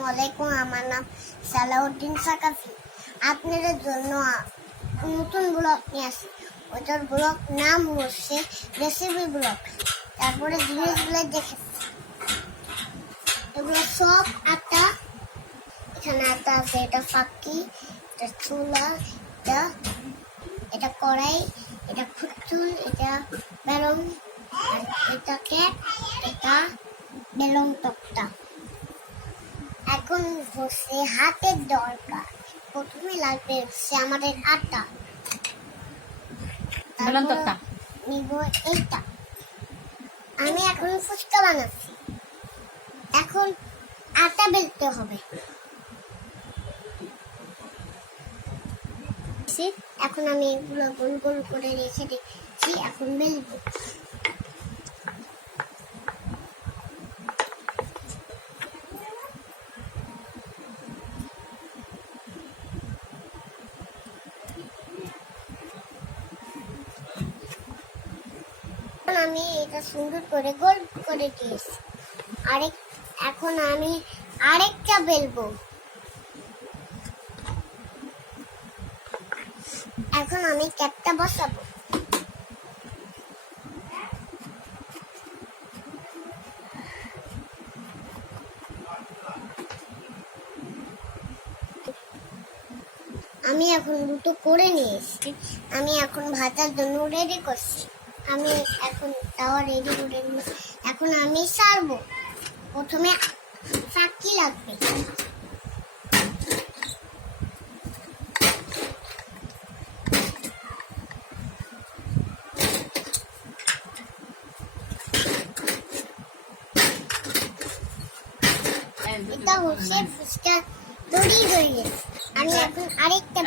আসসালামু আলাইকুম। আমার নাম সালাউদ্দিন সাকাফি। আপনাদের জন্য নতুন ব্লগ নিয়ে আসি। ওটার ব্লগ নাম হচ্ছে রেসিপি ব্লগ। তারপরে জিনিসগুলো দেখে এগুলো সব আটা। এখানে আটা আছে, এটা ফাঁকি, এটা চুলা, এটা কড়াই, এটা ফুটুল, এটা বেলন, আর এটা কেক, এটা বেলন তক্তা। এখন হচ্ছে হাতের দরকার। প্রথমে লাগবে হচ্ছে আমাদের আটা, বেলন তক্তা নিব এইটা। আমি এখন ফুচকা বানাচ্ছি। এখন আটা বেলতে হবে। এখন আমি এগুলো গোল গোল করে রেখে দিচ্ছি, এখন বেলবো। আমি এটা সুন্দর করে গোল করে দিয়েছি। এখন আমি আরেকটা বেলবো। এখন আমি কেকটা বসাবো। আমি এখন দুটো করে নিয়েছি। আমি এখন ভাজার জন্য রেডি করছি। আমি এখন তাওয়া রেডি করে নিয়েছি। এখন আমি সারবো। প্রথমে ফাঁকি লাগবে। এটা হচ্ছে ফুচকা তৈরি হয়ে গেছে। আমি এখন আরেকটা